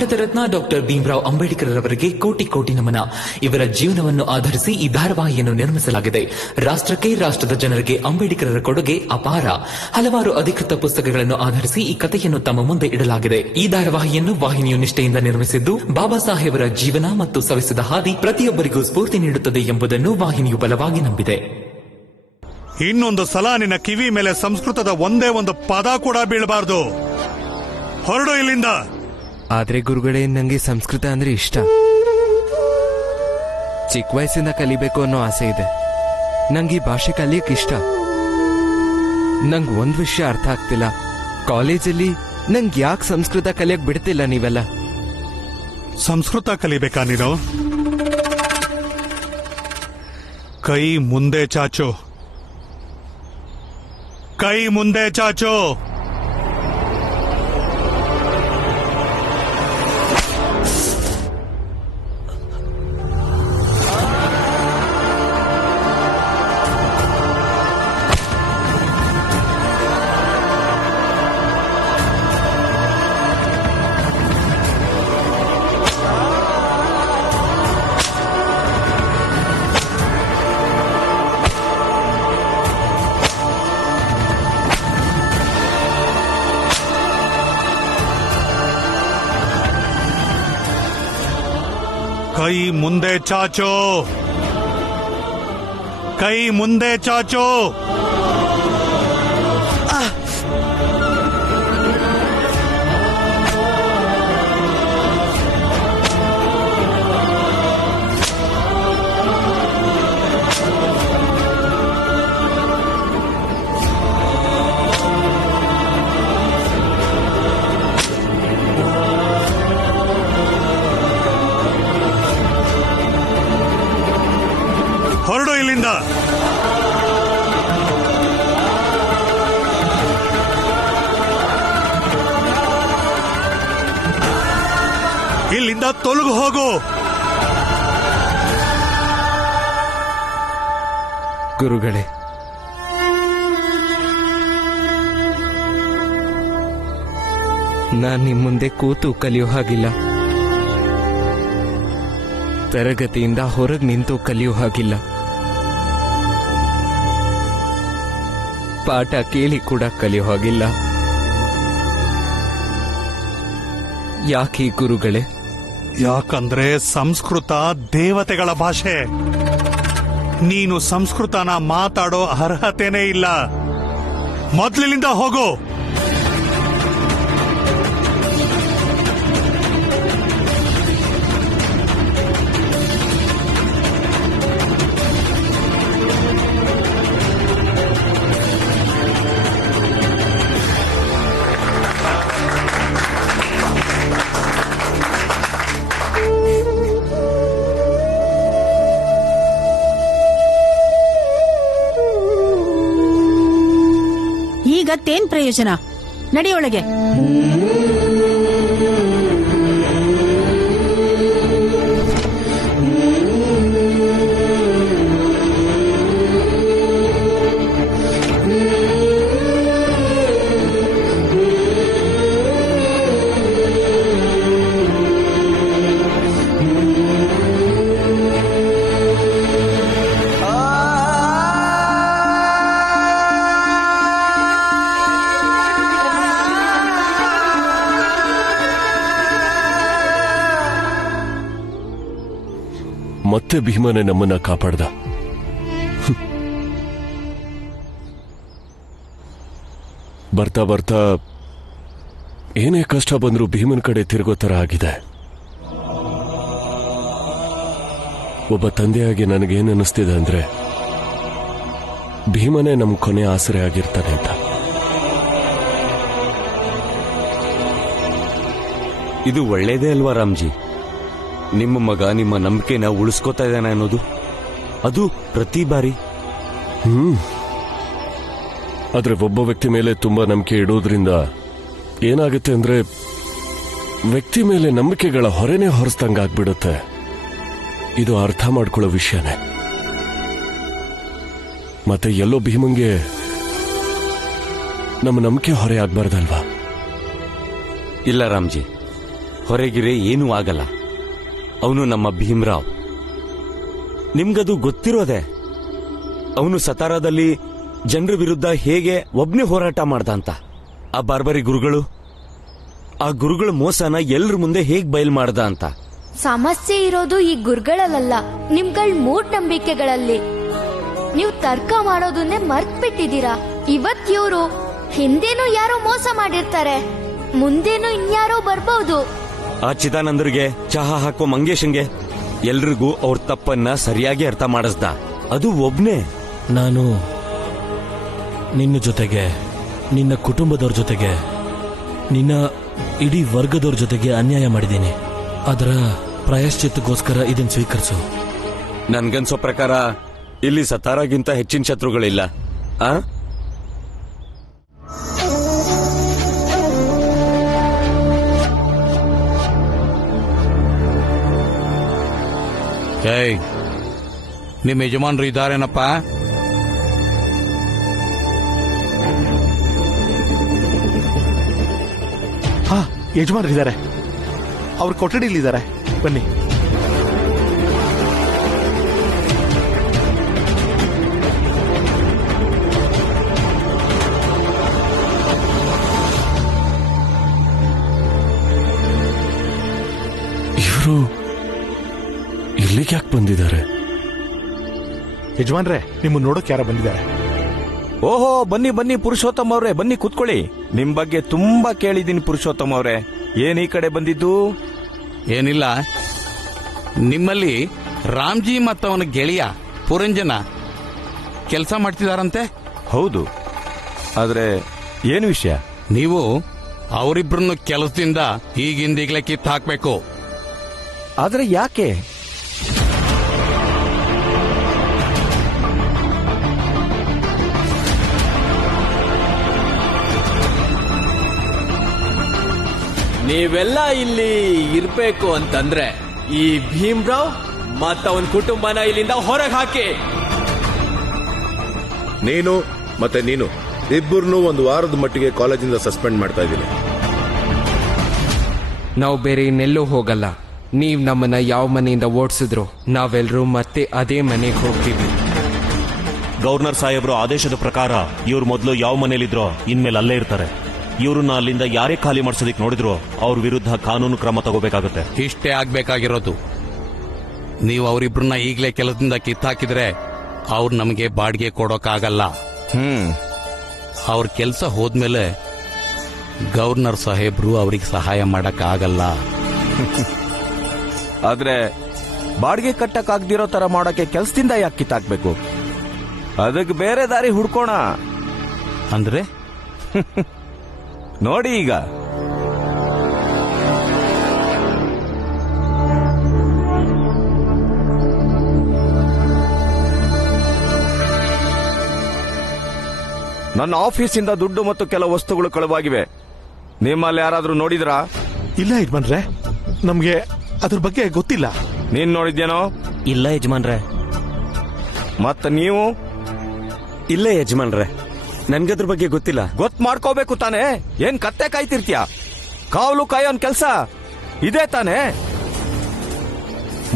Bharat Ratna doctor Bhimrao Ambedkar ಅವರಿಗೆ ಕೋಟಿ ಕೋಟಿ ನಮನ. ಇವರ ಜೀವನವನ್ನು ಆಧರಿಸಿ ಈ ಧಾರಾವಾಹಿಯನ್ನು ನಿರ್ಮಿಸಲಾಗಿದೆ. ರಾಷ್ಟ್ರಕ್ಕೆ, ರಾಷ್ಟ್ರದ ಜನರಿಗೆ ಅಂಬೇಡ್ಕರರ ಕೊಡುಗೆ ಅಪಾರ. ಹಲವಾರು ಅಧಿಕೃತ ಪುಸ್ತಕಗಳನ್ನು ಆಧರಿಸಿ ಈ ಕಥೆಯನ್ನು ತಮ್ಮ ಮುಂದೆ ಇಡಲಾಗಿದೆ. ಈ ಧಾರಾವಾಹಿಯನ್ನು ವಾಹಿನಿಯು ನಿಷ್ಠೆಯಿಂದ ನಿರ್ಮಿಸಿದ್ದು, ಬಾಬಾ ಸಾಹೇಬರ ಜೀವನ ಮತ್ತು ಸವಿಸಿದ ಹಾದಿ ಪ್ರತಿಯೊಬ್ಬರಿಗೂ ಸ್ಫೂರ್ತಿ ನೀಡುತ್ತದೆ ಎಂಬುದನ್ನು ವಾಹಿನಿಯು ಬಲವಾಗಿ ನಂಬಿದೆ. ಇನ್ನೊಂದು ಸಲ ನಿನ್ನ ಕಿವಿ ಮೇಲೆ ಸಂಸ್ಕೃತದ ಒಂದೇ ಒಂದು ಪದ ಕೂಡ ಬೀಳಬಾರ್ದು. ಹೊರಡು ಇಲ್ಲಿಂದ. ಆದ್ರೆ ಗುರುಗಳೇ, ನಂಗೆ ಸಂಸ್ಕೃತ ಅಂದ್ರೆ ಇಷ್ಟ. ಚಿಕ್ಕ ವಯಸ್ಸಿಂದ ಕಲಿಬೇಕು ಅನ್ನೋ ಆಸೆ ಇದೆ. ನಂಗೆ ಈ ಭಾಷೆ ಕಲಿಯಕ್ ಇಷ್ಟ. ನಂಗ್ ಒಂದ್ ವಿಷಯ ಅರ್ಥ ಆಗ್ತಿಲ್ಲ. ಕಾಲೇಜಲ್ಲಿ ನಂಗೆ ಯಾಕೆ ಸಂಸ್ಕೃತ ಕಲಿಯಕ್ ಬಿಡ್ತಿಲ್ಲ ನೀವೆಲ್ಲ? ಸಂಸ್ಕೃತ ಕಲಿಬೇಕಾ ನೀನು? ಕೈ ಮುಂದೆ ಚಾಚು, ಕೈ ಮುಂದೆ ಚಾಚು. ಕೈ ಮುಂದೆ ಚಾಚೋ, ಕೈ ಮುಂದೆ ಚಾಚೋ. ಹೊರಡು ಇಲ್ಲಿಂದ. ಇಲ್ಲಿಂದ ತೊಲಗು ಹೋಗು. ಗುರುಗಳೇ, ನಾನ್ ನಿಮ್ ಮುಂದೆ ಕೂತು ಕಲಿಯೋ ಹಾಗಿಲ್ಲ. ತರಗತಿಯಿಂದ ಹೊರಗೆ ನಿಂತು ಕಲಿಯೋ ಹಾಗಿಲ್ಲ. ಪಾಠ ಕೇಳಿ ಕೂಡ ಕಲಿಯೋ ಹಾಗಿಲ್ಲ. ಯಾಕೆ ಗುರುಗಳೇ? ಯಾಕಂದ್ರೆ ಸಂಸ್ಕೃತ ದೇವತೆಗಳ ಭಾಷೆ. ನೀನು ಸಂಸ್ಕೃತನ ಮಾತಾಡೋ ಅರ್ಹತೆನೇ ಇಲ್ಲ. ಮೊದಲಿನಿಂದ ಹೋಗು. ಈಗತ್ತೇನ್ ಪ್ರಯೋಜನ? ನಡಿಯೊಳಗೆ. ಮತ್ತೆ ಭೀಮನೇ ನಮ್ಮನ್ನ ಕಾಪಾಡ್ದ. ಬರ್ತಾ ಬರ್ತಾ ಏನೇ ಕಷ್ಟ ಬಂದ್ರೂ ಭೀಮನ್ ಕಡೆ ತಿರುಗೋ ತರ ಆಗಿದೆ. ಒಬ್ಬ ತಂದೆಯಾಗಿ ನನಗೇನನ್ನಿಸ್ತಿದೆ ಅಂದ್ರೆ, ಭೀಮನೇ ನಮ್ ಕೊನೆ ಆಸರೆ ಆಗಿರ್ತಾನೆ ಅಂತ. ಇದು ಒಳ್ಳೇದೇ ಅಲ್ವಾ ರಾಮ್ಜಿ? ನಿಮ್ಮ ಮಗ ನಿಮ್ಮ ನಂಬಿಕೆನ ಉಳಿಸ್ಕೋತಾ ಇದ್ದಾನೆ ಅನ್ನೋದು, ಅದು ಪ್ರತಿ ಬಾರಿ. ಆದ್ರೆ ಒಬ್ಬ ವ್ಯಕ್ತಿ ಮೇಲೆ ತುಂಬಾ ನಂಬಿಕೆ ಇಡೋದ್ರಿಂದ ಏನಾಗುತ್ತೆ ಅಂದ್ರೆ, ವ್ಯಕ್ತಿ ಮೇಲೆ ನಂಬಿಕೆಗಳ ಹೊರೆನೇ ಹೊರಸ್ದಂಗಾಗ್ಬಿಡುತ್ತೆ. ಇದು ಅರ್ಥ ಮಾಡ್ಕೊಳ್ಳೋ ವಿಷಯನೇ. ಮತ್ತೆ ಎಲ್ಲೋ ಭೀಮಂಗೆ ನಮ್ಮ ನಂಬಿಕೆ ಹೊರೆ ಆಗ್ಬಾರ್ದಲ್ವಾ? ಇಲ್ಲ ರಾಮ್ಜಿ, ಹೊರಗಿರೆ ಏನೂ ಆಗಲ್ಲ. ಅವನು ನಮ್ಮ ಭೀಮ್ರಾವ್. ನಿಮ್ಗದು ಗೊತ್ತಿರೋದೆ. ಅವನು ಸತಾರಾದಲ್ಲಿ ಜನರ ವಿರುದ್ಧ ಹೇಗೆ ಒಬ್ನೇ ಹೋರಾಟ ಮಾಡ್ದ ಅಂತ. ಆ ಬಾರ್ಬರಿ ಗುರುಗಳು, ಆ ಗುರುಗಳ ಮೋಸನ ಎಲ್ರ ಮುಂದೆ ಹೇಗ್ ಬಯಲ್ ಮಾಡ್ದ ಅಂತ. ಸಮಸ್ಯೆ ಇರೋದು ಈ ಗುರುಗಳಲ್ಲ, ನಿಮ್ಗಳ ಮೂಢನಂಬಿಕೆಗಳಲ್ಲಿ. ನೀವು ತರ್ಕ ಮಾಡೋದನ್ನೇ ಮರ್ತ್ಬಿಟ್ಟಿದ್ದೀರಾ. ಇವತ್ ಇವ್ರು, ಹಿಂದೇನೂ ಯಾರೋ ಮೋಸ ಮಾಡಿರ್ತಾರೆ, ಮುಂದೇನೂ ಇನ್ಯಾರೋ ಬರ್ಬಹುದು. ಆ ಚಿದಾನಂದರಿಗೆ, ಚಹಾ ಹಾಕೋ ಮಂಗೇಶಂಗೆ ಎಲ್ರಿಗೂ ಅವ್ರ ತಪ್ಪನ್ನ ಸರಿಯಾಗಿ ಅರ್ಥ ಮಾಡಿಸ್ದ. ಅದು ಒಬ್ನೇ. ನಾನು ನಿನ್ನ ಜೊತೆಗೆ, ನಿನ್ನ ಕುಟುಂಬದವ್ರ ಜೊತೆಗೆ, ನಿನ್ನ ಇಡೀ ವರ್ಗದವ್ರ ಜೊತೆಗೆ ಅನ್ಯಾಯ ಮಾಡಿದ್ದೀನಿ. ಅದರ ಪ್ರಾಯಶ್ಚಿತ್ತಗೋಸ್ಕರ ಇದನ್ನು ಸ್ವೀಕರಿಸು. ನನ್ಗನ್ಸೋ ಪ್ರಕಾರ ಇಲ್ಲಿ ಸತಾರಾಗಿಂತ ಹೆಚ್ಚಿನ ಶತ್ರುಗಳಿಲ್ಲ. ಆ ಏಯ್, ನಿಮ್ಮ ಯಜಮಾನ್ರು ಇದ್ದಾರೇನಪ್ಪ? ಹಾ, ಯಜಮಾನ್ರು ಇದ್ದಾರೆ. ಅವ್ರ ಕೊಠಡಿಲಿದ್ದಾರೆ, ಬನ್ನಿ. ಇವರು ಇಲ್ಲಿಗೆ ಯಾಕೆ ಬಂದಿದ್ದಾರೆ? ಯಜಮಾನ್ರೆ, ನಿಮ್ಮನ್ನ ನೋಡೋಕೆ ಯಾರ ಬಂದಿದ್ದಾರೆ? ಓಹೋ, ಬನ್ನಿ ಬನ್ನಿ ಪುರುಷೋತ್ತಮ್ ಅವ್ರೆ, ಬನ್ನಿ ಕೂತ್ಕೊಳ್ಳಿ. ನಿಮ್ ಬಗ್ಗೆ ತುಂಬಾ ಕೇಳಿದ್ದೀನಿ ಪುರುಷೋತ್ತಮ್ ಅವ್ರೆ. ಏನ್ ಈ ಕಡೆ ಬಂದಿದ್ದು? ಏನಿಲ್ಲ, ನಿಮ್ಮಲ್ಲಿ ರಾಮ್ಜಿ ಮತ್ತವನ ಗೆಳೆಯ ಪುರಂಜನ ಕೆಲಸ ಮಾಡ್ತಿದಾರಂತೆ. ಹೌದು, ಆದ್ರೆ ಏನು ವಿಷಯ? ನೀವು ಅವರಿಬ್ಬರನ್ನು ಕೆಲಸದಿಂದ ಈಗಿಂದೀಗ್ಲೇ ಕಿತ್ತು ಹಾಕ್ಬೇಕು. ಆದ್ರೆ ಯಾಕೆ? ನೀವೆಲ್ಲ ಇಲ್ಲಿ ಇರ್ಬೇಕು ಅಂತಂದ್ರೆ ಈ ಭೀಮ್ರಾವ್ ಮತ್ತವನ್ ಕುಟುಂಬನ ಇಲ್ಲಿಂದ ಹೊರಗೆ ಹಾಕಿ. ನೀನು ಮತ್ತೆ ನೀನು ಇಬ್ಬರನ್ನೂ ಒಂದು ವಾರದ ಮಟ್ಟಿಗೆ ಕಾಲೇಜಿಂದ ಸಸ್ಪೆಂಡ್ ಮಾಡ್ತಾ ಇದ್ದೀನಿ. ನಾವು ಬೇರೆ ಇನ್ನೆಲ್ಲೂ ಹೋಗಲ್ಲ. ನೀವ್ ನಮ್ಮನ್ನ ಯಾವ ಮನೆಯಿಂದ ಓಡಿಸಿದ್ರು ನಾವೆಲ್ಲರೂ ಮತ್ತೆ ಅದೇ ಮನೆಗೆ ಹೋಗ್ತೀವಿ. ಗವರ್ನರ್ ಸಾಹೇಬ್ರು ಆದೇಶದ ಪ್ರಕಾರ ಇವ್ರು ಮೊದಲು ಯಾವ ಮನೇಲಿದ್ರೋ ಇನ್ಮೇಲೆ ಅಲ್ಲೇ ಇರ್ತಾರೆ. ಇವ್ರನ್ನ ಅಲ್ಲಿಂದ ಯಾರೇ ಖಾಲಿ ಮಾಡ್ಸೋದಿಕ್ ನೋಡಿದ್ರು ಅವ್ರ ವಿರುದ್ಧ ಕಾನೂನು ಕ್ರಮ ತಗೋಬೇಕಾಗುತ್ತೆ. ಇಷ್ಟೇ ಆಗ್ಬೇಕಾಗಿರೋದು. ನೀವು ಅವರಿಬ್ಬರನ್ನ ಈಗಲೇ ಕೆಲಸದಿಂದ ಕಿತ್ತಾಕಿದ್ರೆ ಅವ್ರು ನಮಗೆ ಬಾಡಿಗೆ ಕೊಡೋಕ್ಕಾಗಲ್ಲ. ಅವ್ರ ಕೆಲಸ ಹೋದ್ಮೇಲೆ ಗವರ್ನರ್ ಸಾಹೇಬ್ರು ಅವ್ರಿಗೆ ಸಹಾಯ ಮಾಡಕ್ಕಾಗಲ್ಲ. ಆದ್ರೆ ಬಾಡಿಗೆ ಕಟ್ಟಕ್ಕಾಗ್ದಿರೋ ತರ ಮಾಡೋಕೆ ಕೆಲ್ಸದಿಂದ ಯಾಕೆ ಕಿತ್ತಾಕ್ಬೇಕು? ಅದಕ್ಕೆ ಬೇರೆ ದಾರಿ ಹುಡ್ಕೋಣ. ಅಂದ್ರೆ ನೋಡಿ, ಈಗ ನನ್ನ ಆಫೀಸಿಂದ ದುಡ್ಡು ಮತ್ತು ಕೆಲವು ವಸ್ತುಗಳು ಕಳುವಾಗಿವೆ. ನಿಮ್ಮಲ್ಲಿ ಯಾರಾದ್ರೂ ನೋಡಿದ್ರಾ? ಇಲ್ಲ ಯಜಮಾನ್ರೆ, ನಮ್ಗೆ ಅದ್ರ ಬಗ್ಗೆ ಗೊತ್ತಿಲ್ಲ. ನೀನ್ ನೋಡಿದ್ಯೇನೋ? ಇಲ್ಲ ಯಜಮಾನ್ರೆ. ಮತ್ತ ನೀವು? ಇಲ್ಲ ಯಜಮಾನ್ರೆ, ನನ್ಗದ್ರ ಬಗ್ಗೆ ಗೊತ್ತಿಲ್ಲ. ಗೊತ್ತು ಮಾಡ್ಕೋಬೇಕು ತಾನೆ. ಏನ್ ಕತ್ತೆ ಕಾಯ್ತಿರ್ತೀಯ? ಕಾವಲು ಕಾಯೋನ್ ಕೆಲ್ಸ ಇದೇ ತಾನೆ.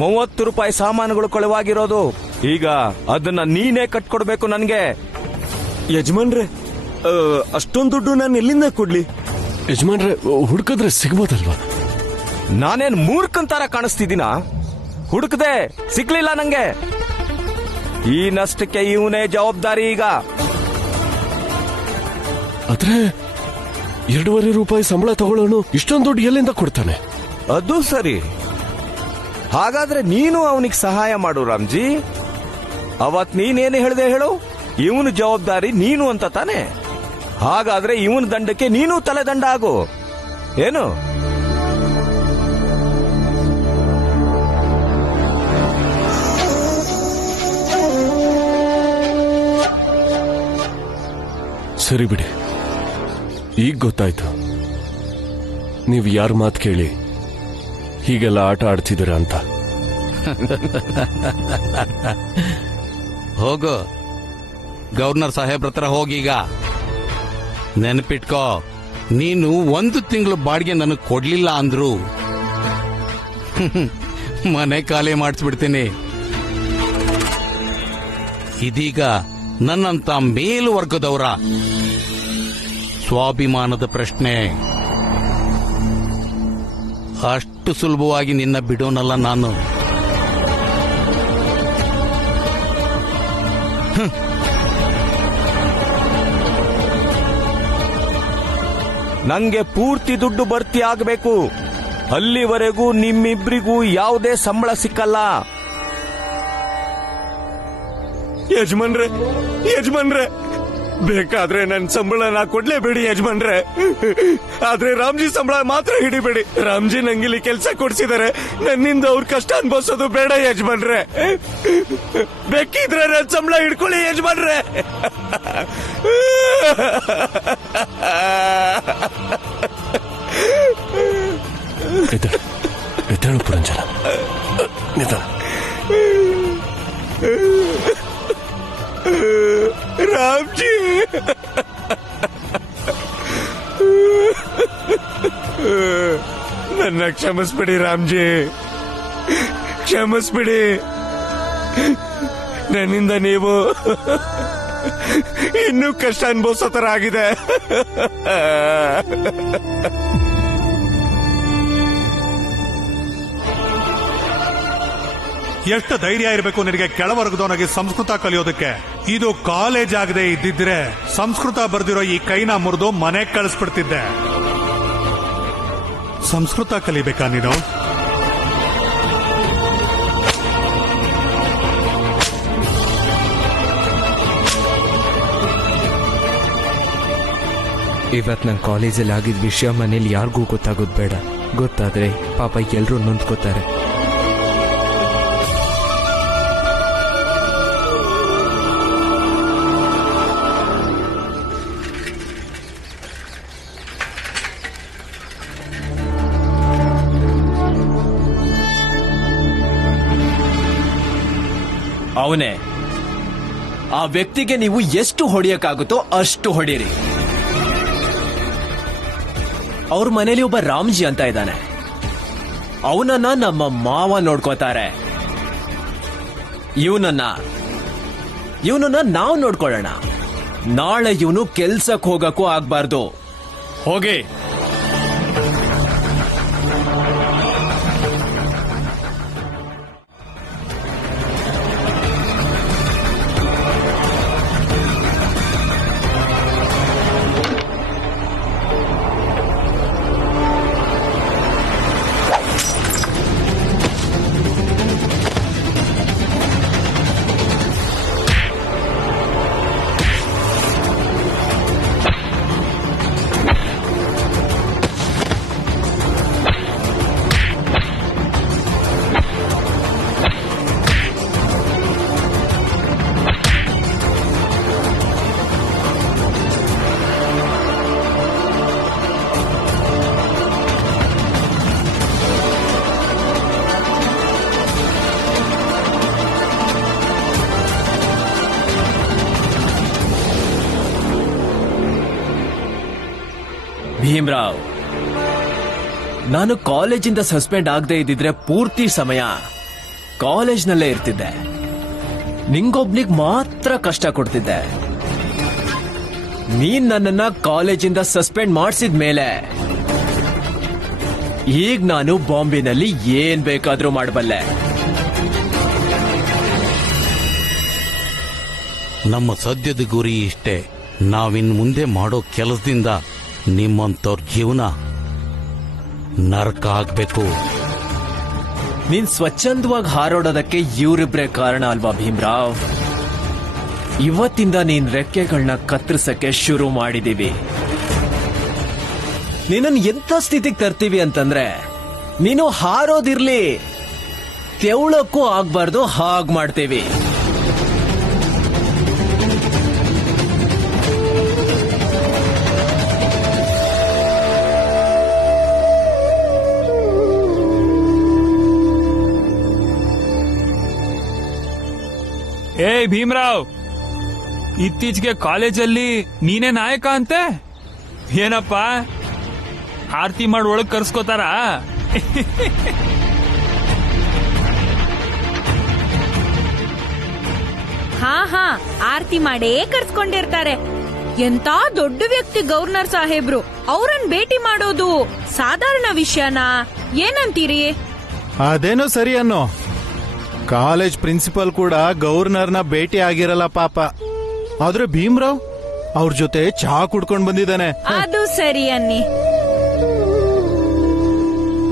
30 ರೂಪಾಯಿ ಸಾಮಾನುಗಳು ಕಳುವಾಗಿರೋದು. ಈಗ ಅದನ್ನ ನೀನೇ ಕಟ್ಕೊಡ್ಬೇಕು ನನ್ಗೆ. ಯಜಮಾನ್ರೆ, ಅಷ್ಟೊಂದು ದುಡ್ಡು ನಾನು ಎಲ್ಲಿಂದ ಕೊಡ್ಲಿ? ಯಜಮಾನ್ರೆ, ಹುಡುಕಿದ್ರೆ ಸಿಗ್ಬೋದಲ್ವಾ? ನಾನೇನ್ ಮೂರ್ಖನ್ ತರ ಕಾಣಿಸ್ತಿದ್ದೀನ? ಹುಡುಕದೆ ಸಿಗ್ಲಿಲ್ಲ ನಂಗೆ. ಈ ನಷ್ಟಕ್ಕೆ ಇವನೇ ಜವಾಬ್ದಾರಿ. ಈಗ ಆದ್ರೆ 2.5 ರೂಪಾಯಿ ಸಂಬಳ ತಗೊಳ್ಳೋನು ಇಷ್ಟೊಂದು ದುಡ್ಡು ಎಲ್ಲಿಂದ ಕೊಡ್ತಾನೆ? ಅದು ಸರಿ. ಹಾಗಾದ್ರೆ ನೀನು ಅವನಿಗೆ ಸಹಾಯ ಮಾಡು ರಾಮ್ಜಿ. ಅವತ್ ನೀನೇನು ಹೇಳ್ದೆ ಹೇಳು? ಇವನು ಜವಾಬ್ದಾರಿ ನೀನು ಅಂತ ತಾನೆ. ಹಾಗಾದ್ರೆ ಇವನ ದಂಡಕ್ಕೆ ನೀನು ತಲೆದಂಡ ಆಗು. ಏನು? ಸರಿ ಬಿಡಿ, ಈಗ ಗೊತ್ತಾಯ್ತು ನೀವು ಯಾರ ಮಾತು ಕೇಳಿ ಹೀಗೆಲ್ಲ ಆಟ ಆಡ್ತಿದ್ದೀರ ಅಂತ. ಹೋಗು, ಗವರ್ನರ್ ಸಾಹೇಬ್ರ ಹತ್ರ ಹೋಗೀಗ. ನೆನಪಿಟ್ಕೋ, ನೀನು 1 ತಿಂಗಳು ಬಾಡಿಗೆ ನನಗೆ ಕೊಡ್ಲಿಲ್ಲ ಅಂದ್ರು ಮನೆ ಖಾಲಿ ಮಾಡಿಸ್ಬಿಡ್ತೀನಿ. ಇದೀಗ ನನ್ನಂತ ಮೇಲ್ವರ್ಗದವರ ಸ್ವಾಭಿಮಾನದ ಪ್ರಶ್ನೆ. ಅಷ್ಟು ಸುಲಭವಾಗಿ ನಿನ್ನ ಬಿಡೋನಲ್ಲ ನಾನು. ನಂಗೆ ಪೂರ್ತಿ ದುಡ್ಡು ಭರ್ತಿ ಆಗಬೇಕು. ಅಲ್ಲಿವರೆಗೂ ನಿಮ್ಮಿಬ್ರಿಗೂ ಯಾವುದೇ ಸಂಬಳ ಸಿಕ್ಕಲ್ಲ. ಯಜಮಾನ್ರೆ ಬೇಕಾದ್ರೆ ನನ್ ಸಂಬಳನ ಕೊಡ್ಲೇಬೇಡಿ ಯಜಮಾನ್ರೆ. ಆದ್ರೆ ರಾಮ್ಜಿ ಸಂಬಳ ಮಾತ್ರ ಹಿಡಿಬೇಡಿ. ರಾಮ್ಜಿ ನಂಗಿಲ್ಲಿ ಕೆಲಸ ಕೊಡ್ಸಿದಾರೆ, ನನ್ನಿಂದ ಅವ್ರ ಕಷ್ಟ ಅನ್ಭವಿಸೋದು ಬೇಡ ಯಜಮಾನ್ರೆ. ಬೇಕಿದ್ರೆ ನನ್ ಸಂಬಳ ಹಿಡ್ಕೊಳ್ಳಿ ಯಜಮಾನ್ರೆ. ಎದ್ದೇಳು ಪುರಂಜನ, ನಿಧಾನ. ರಾಮ್ಜಿ, ನನ್ನ ಕ್ಷಮಿಸ್ಬಿಡಿ ರಾಮ್ಜಿ, ಕ್ಷಮಿಸ್ಬಿಡಿ. ನನ್ನಿಂದ ನೀವು ಇನ್ನೂ ಕಷ್ಟ ಅನುಭವಿಸೋ ತರ ಆಗಿದೆ. ಎಷ್ಟು ಧೈರ್ಯ ಇರಬೇಕು ನಿನಗೆ ಕೆಳವರ್ಗದವನಿಗೆ ಸಂಸ್ಕೃತ ಕಲಿಯೋದಕ್ಕೆ. ಇದು ಕಾಲೇಜ್ ಆಗದೆ ಇದ್ದಿದ್ರೆ ಸಂಸ್ಕೃತ ಬರ್ದಿರೋ ಈ ಕೈನ ಮುರಿದು ಮನೆಗೆ ಕಳಿಸ್ಬಿಡ್ತಿದ್ದೆ. ಸಂಸ್ಕೃತ ಕಲಿಬೇಕಾ ನೀನು? ಇವತ್ ನನ್ ಕಾಲೇಜಲ್ಲಿ ಆಗಿದ್ ವಿಷಯ ಮನೇಲಿ ಯಾರಿಗೂ ಗೊತ್ತಾಗೋದ್ ಬೇಡ. ಗೊತ್ತಾದ್ರೆ ಪಾಪ ಎಲ್ರೂ ನೊಂದ್ಕೋತಾರೆ. ಅವನೇ ಆ ವ್ಯಕ್ತಿಗೆ ನೀವು ಎಷ್ಟು ಹೊಡೆಯಕ್ಕಾಗುತ್ತೋ ಅಷ್ಟು ಹೊಡೀರಿ. ಅವ್ರ ಮನೇಲಿ ಒಬ್ಬ ರಾಮ್ಜಿ ಅಂತ ಇದ್ದಾನೆ. ಅವನನ್ನ ನಮ್ಮ ಮಾವ ನೋಡ್ಕೋತಾರೆ. ಇವನನ್ನ ನಾವು ನೋಡ್ಕೊಳ್ಳೋಣ. ನಾಳೆ ಇವನು ಕೆಲ್ಸಕ್ಕೆ ಹೋಗಕ್ಕೂ ಆಗ್ಬಾರ್ದು. ಹೋಗಿ. ಭೀಮ್ರಾವ್, ನಾನು ಕಾಲೇಜಿಂದ ಸಸ್ಪೆಂಡ್ ಆಗದೆ ಇದ್ದಿದ್ರೆ ಪೂರ್ತಿ ಸಮಯ ಕಾಲೇಜ್ನಲ್ಲೇ ಇರ್ತಿದ್ದೆ. ನಿಂಗೊಬ್ನಿಗ್ ಮಾತ್ರ ಕಷ್ಟ ಕೊಡ್ತಿದ್ದೆ. ನೀನ್ ನನ್ನನ್ನ ಕಾಲೇಜಿಂದ ಸಸ್ಪೆಂಡ್ ಮಾಡಿಸಿದ ಮೇಲೆ ಈಗ ನಾನು ಬಾಂಬೆನಲ್ಲಿ ಏನ್ ಬೇಕಾದ್ರೂ ಮಾಡಬಲ್ಲೆ. ನಮ್ಮ ಸದ್ಯದ ಗುರಿ ಇಷ್ಟೇ. ನಾವಿನ್ ಮುಂದೆ ಮಾಡೋ ಕೆಲಸದಿಂದ ನಿಮ್ಮಂತವ್ರ ಜೀವನ ನರಕ ಆಗ್ಬೇಕು. ನೀನ್ ಸ್ವಚ್ಛಂದವಾಗಿ ಹಾರೋಡೋದಕ್ಕೆ ಇವರಿಬ್ರೇ ಕಾರಣ ಅಲ್ವಾ ಭೀಮ್ರಾವ್? ಇವತ್ತಿಂದ ನೀನ್ ರೆಕ್ಕೆಗಳನ್ನ ಕತ್ತರಿಸಕ್ಕೆ ಶುರು ಮಾಡಿದೀವಿ. ನೀನನ್ ಎಂಥ ಸ್ಥಿತಿಗೆ ತರ್ತೀವಿ ಅಂತಂದ್ರೆ ನೀನು ಹಾರೋದಿರ್ಲಿ, ತೆವಳಕ್ಕೂ ಆಗ್ಬಾರ್ದು ಹಾಗ್ ಮಾಡ್ತೀವಿ. ಏಯ್ ಭೀಮ್ರಾವ್, ಇತ್ತೀಚೆಗೆ ಕಾಲೇಜಲ್ಲಿ ನೀನೇ ನಾಯಕ ಅಂತೆ. ಏನಪ್ಪ, ಆರತಿ ಮಾಡಿ ಒಳಗ್ ಕರ್ಸ್ಕೋತಾರ? ಹಾ ಆರ್ತಿ ಮಾಡೇ ಕರ್ಸ್ಕೊಂಡಿರ್ತಾರೆ. ಎಂತ ದೊಡ್ಡ ವ್ಯಕ್ತಿ ಗವರ್ನರ್ ಸಾಹೇಬ್ರು, ಅವ್ರನ್ ಭೇಟಿ ಮಾಡೋದು ಸಾಧಾರಣ ವಿಷಯನಾ? ಏನಂತೀರಿ? ಅದೇನೋ ಸರಿ ಅನ್ನೋ. ಕಾಲೇಜ್ ಪ್ರಿನ್ಸಿಪಲ್ ಕೂಡ ಗವರ್ನರ್ನ ಭೇಟಿ ಆಗಿರಲ್ಲ ಪಾಪ. ಆದ್ರೆ ಭೀಮ್ರಾವ್ ಅವ್ರ ಜೊತೆ ಚಹಾ ಕುಡ್ಕೊಂಡ್ ಬಂದಿದ್ದಾನೆ. ಅದು ಸರಿ ಅನ್ನಿ.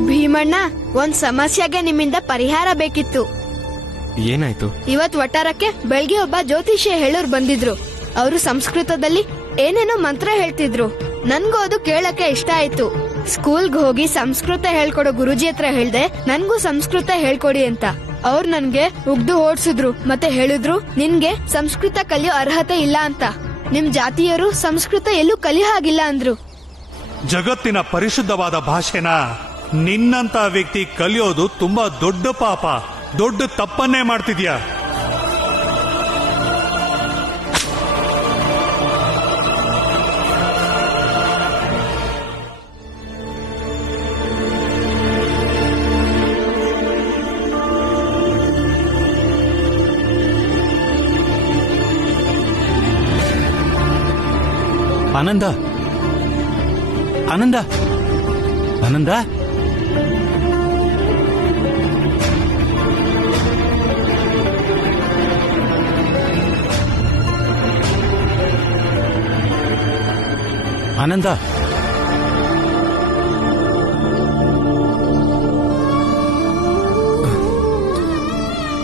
ಭೀಮಣ್ಣ, ಒಂದ್ ಸಮಸ್ಯೆಗೆ ನಿಮ್ಮಿಂದ ಪರಿಹಾರ ಬೇಕಿತ್ತು. ಏನಾಯ್ತು? ಇವತ್ ವಟಾರಕ್ಕೆ ಬೆಳಗ್ಗೆ ಒಬ್ಬ ಜ್ಯೋತಿಷ್ಯ ಹೇಳೋರು ಬಂದಿದ್ರು. ಅವರು ಸಂಸ್ಕೃತದಲ್ಲಿ ಏನೇನೋ ಮಂತ್ರ ಹೇಳ್ತಿದ್ರು. ನನ್ಗೂ ಅದು ಕೇಳಕ್ಕೆ ಇಷ್ಟ ಆಯ್ತು. ಸ್ಕೂಲ್ಗೆ ಹೋಗಿ ಸಂಸ್ಕೃತ ಹೇಳ್ಕೊಡೋ ಗುರುಜಿ ಹತ್ರ ಹೇಳ್ದೆ ನನ್ಗೂ ಸಂಸ್ಕೃತ ಹೇಳ್ಕೊಡಿ ಅಂತ. ಅವ್ರು ನನ್ಗೆ ಉಗ್ದು ಓಡ್ಸಿದ್ರು. ಮತ್ತೆ ಹೇಳಿದ್ರು ನಿನ್ಗೆ ಸಂಸ್ಕೃತ ಕಲಿಯೋ ಅರ್ಹತೆ ಇಲ್ಲ ಅಂತ. ನಿಮ್ ಜಾತಿಯವರು ಸಂಸ್ಕೃತ ಎಲ್ಲೂ ಕಲಿಯೋ ಹಾಗಿಲ್ಲ ಅಂದ್ರು. ಜಗತ್ತಿನ ಪರಿಶುದ್ಧವಾದ ಭಾಷೆನ ನಿನ್ನಂತ ವ್ಯಕ್ತಿ ಕಲಿಯೋದು ತುಂಬಾ ದೊಡ್ಡ ಪಾಪ, ದೊಡ್ಡ ತಪ್ಪನ್ನೇ ಮಾಡ್ತಿದ್ಯಾ. ಆನಂದ, ಆನಂದ, ಆನಂದ, ಆನಂದ,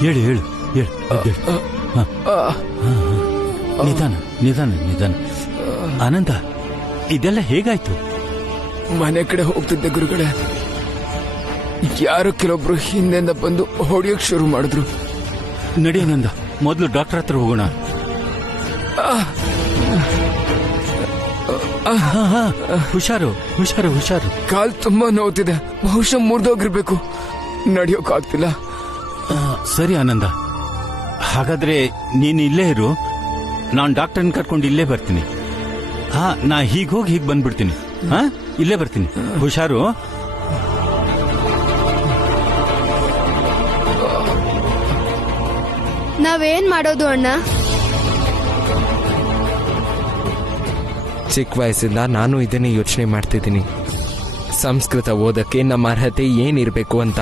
ಹೇಳು ಹೇಳು ಹೇಳು. ನಿಧಾನ ನಿಧಾನ ನಿಧಾನ. ಆನಂದ, ಇದೆಲ್ಲ ಹೇಗಾಯ್ತು? ಮನೆ ಕಡೆ ಹೋಗ್ತಿದ್ದೆ ಗುರುಗಳೇ, ಯಾರು ಕೆಲವೊಬ್ರು ಹಿಂದೆಂದ ಬಂದು ಹೊಡಿಯೋಕ್ ಶುರು ಮಾಡಿದ್ರು. ನಡಿ ಆನಂದ, ಮೊದಲು ಡಾಕ್ಟರ್ ಹತ್ರ ಹೋಗೋಣ. ಹುಷಾರು ಹುಷಾರು ಹುಷಾರು. ಕಾಲ್ ತುಂಬಾ ನೋವ್ತಿದೆ, ಬಹುಶಃ ಮುರಿದೋಗಿರ್ಬೇಕು, ನಡೆಯೋಕಾಗ್ತಿಲ್ಲ. ಸರಿ ಆನಂದ, ಹಾಗಾದ್ರೆ ನೀನು ಇಲ್ಲೇ ಇರು, ನಾನು ಡಾಕ್ಟರ್ನ ಕರ್ಕೊಂಡು ಇಲ್ಲೇ ಬರ್ತೀನಿ. ನಾ ಹೀಗ್ ಹೋಗಿ ಹೀಗ್ ಬಂದ್ಬಿಡ್ತೀನಿ. ಇಲ್ಲೇ ಬರ್ತೀನಿ, ಹುಷಾರು. ನಾವೇನ್ ಮಾಡೋದು ಅಣ್ಣ? ಚಿಕ್ಕ ವಯಸ್ಸಿಂದ ನಾನು ಇದನ್ನೇ ಯೋಚನೆ ಮಾಡ್ತಿದ್ದೀನಿ, ಸಂಸ್ಕೃತ ಓದಕ್ಕೆ ನಮ್ಮ ಅರ್ಹತೆ ಏನಿರ್ಬೇಕು ಅಂತ.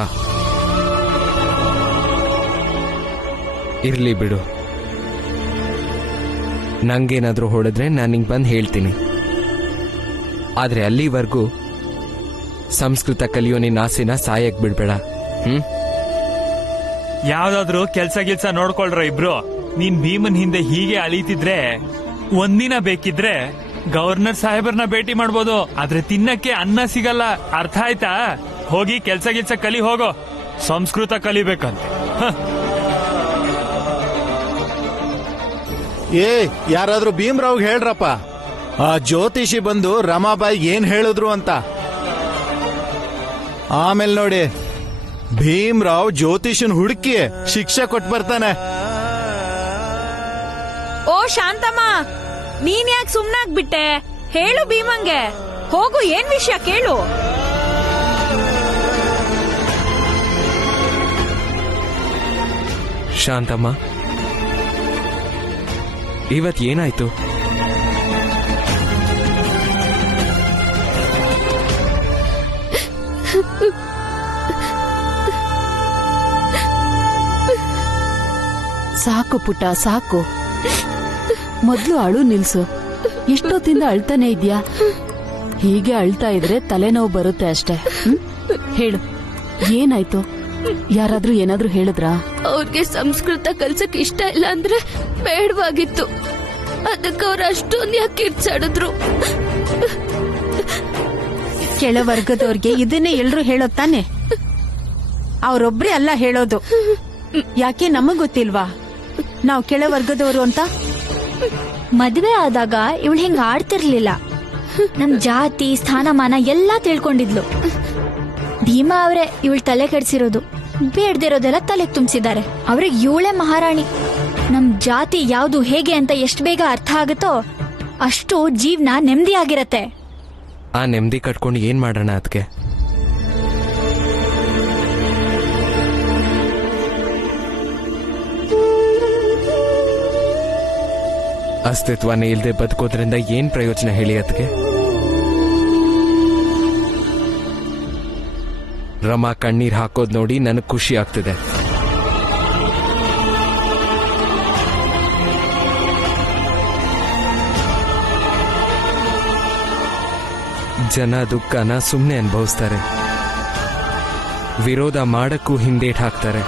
ಇರ್ಲಿ ಬಿಡು, ನಂಗೇನಾದ್ರೂ ಹೊಡೆದ್ರೆ ನಾನು ನಿಂಗೆ ಬಂದು ಹೇಳ್ತೀನಿ. ಆದ್ರೆ ಅಲ್ಲಿವರೆಗೂ ಸಂಸ್ಕೃತ ಕಲಿಯೋ ನಿನ್ನ ಆಸೆನ ಸಾಯಕ್ ಬಿಡ್ಬೇಡ. ಯಾವ್ದಾದ್ರು ಕೆಲ್ಸ ಗಿಲ್ಸ ನೋಡ್ಕೊಳ್ರ ಇಬ್ರು. ನೀನ್ ಭೀಮನ್ ಹಿಂದೆ ಹೀಗೆ ಅಳೀತಿದ್ರೆ ಒಂದಿನ ಬೇಕಿದ್ರೆ ಗವರ್ನರ್ ಸಾಹೇಬರ್ನ ಭೇಟಿ ಮಾಡ್ಬೋದು, ಆದ್ರೆ ತಿನ್ನಕ್ಕೆ ಅನ್ನ ಸಿಗಲ್ಲ. ಅರ್ಥ ಆಯ್ತಾ? ಹೋಗಿ ಕೆಲ್ಸ ಗಿಲ್ಸ ಕಲಿ, ಹೋಗೋ. ಸಂಸ್ಕೃತ ಕಲಿಬೇಕಂತೆ. ಯಾರಾದ್ರೂ ಭೀಮ್ರಾವ್ ಹೇಳ್ರಪ್ಪ, ಆ ಜ್ಯೋತಿಷಿ ಬಂದು ರಮಾಬಾಯಿ ಏನ್ ಹೇಳಿದ್ರು ಅಂತ. ಆಮೇಲೆ ನೋಡಿ, ಭೀಮ್ರಾವ್ ಜ್ಯೋತಿಷನ್ ಹುಡುಕಿ ಶಿಕ್ಷೆ ಕೊಟ್ಟು ಬರ್ತಾನೆ. ಓ ಶಾಂತಮ್ಮ, ನೀನ್ ಯಾಕೆ ಸುಮ್ನಾಗ್ಬಿಟ್ಟೆ? ಹೇಳು ಭೀಮಂಗೆ, ಹೋಗು, ಏನ್ ವಿಷಯ ಕೇಳು. ಶಾಂತಮ್ಮ, ಇವತ್ ಏನಾಯ್ತು? ಸಾಕು ಪುಟ್ಟ, ಸಾಕು. ಮೊದ್ಲು ಅಳು ನಿಲ್ಸು. ಇಷ್ಟೊತ್ತಿಂದ ಅಳ್ತಾನೆ ಇದ್ಯಾ? ಹೀಗೆ ಅಳ್ತಾ ಇದ್ರೆ ತಲೆನೋವು ಬರುತ್ತೆ ಅಷ್ಟೇ. ಹೇಳು, ಏನಾಯ್ತು? ಯಾರಾದ್ರೂ ಏನಾದ್ರೂ ಹೇಳಿದ್ರಾ? ಅವ್ರಿಗೆ ಸಂಸ್ಕೃತ ಕಲ್ಸಕ್ ಇಷ್ಟ ಇಲ್ಲ ಅಂದ್ರೆ ಬೇಡವಾಗಿತ್ತು, ಅದಕ್ಕೆ ಅವ್ರು ಅಷ್ಟೊಂದು ಯಾಕೆ ಕಿರ್ಚಾಡಿದ್ರು? ಕೆಳವರ್ಗದವ್ರಿಗೆ ಇದನ್ನೇ ಎಲ್ರು ಹೇಳೋದ್ ತಾನೆ? ಅವ್ರೊಬ್ರೇ ಅಲ್ಲ ಹೇಳೋದು. ಯಾಕೆ ನಮಗ್ ಗೊತ್ತಿಲ್ವಾ ನಾವ್ ಕೆಳವರ್ಗದವರು ಅಂತ? ಮದ್ವೆ ಆದಾಗ ಇವಳು ಹಿಂಗ ಆಡ್ತಿರ್ಲಿಲ್ಲ. ನಮ್ ಜಾತಿ ಸ್ಥಾನಮಾನ ಎಲ್ಲಾ ತಿಳ್ಕೊಂಡಿದ್ಲು. ಭೀಮಾ ಅವರೇ ಇವಳು ತಲೆ ಕೆಡ್ಸಿರೋದು, ಬೇಡ್ದಿರೋದೆಲ್ಲ ತಲೆಗೆ ತುಂಬಿಸಿದ್ದಾರೆ. ಅವ್ರಿಗೆ ಇವಳೇ ಮಹಾರಾಣಿ. ನಮ್ ಜಾತಿ ಯಾವ್ದು ಹೇಗೆ ಅಂತ ಎಷ್ಟು ಬೇಗ ಅರ್ಥ ಆಗುತ್ತೋ ಅಷ್ಟು ಜೀವನ ನೆಮ್ಮದಿ ಆಗಿರತ್ತೆ. ಆ ನೆಮ್ಮದಿ ಕಟ್ಕೊಂಡು ಏನ್ ಮಾಡೋಣ? ಅದಕ್ಕೆ ಅಸ್ತಿತ್ವನೇ ಇಲ್ಲದೆ ಬದುಕೋದ್ರಿಂದ ಏನ್ ಪ್ರಯೋಜನ ಹೇಳಿ ಅದಕ್ಕೆ? ರಮಾ ಕಣ್ಣೀರ್ ಹಾಕೋದ್ ನೋಡಿ ನನಗ್ ಖುಷಿ ಆಗ್ತಿದೆ. ಜನ ದುಃಖನ ಸುಮ್ಮನೆ ಅನುಭವಿಸ್ತಾರೆ, ವಿರೋಧ ಮಾಡಕ್ಕೂ ಹಿಂದೇಟ್ ಹಾಕ್ತಾರೆ.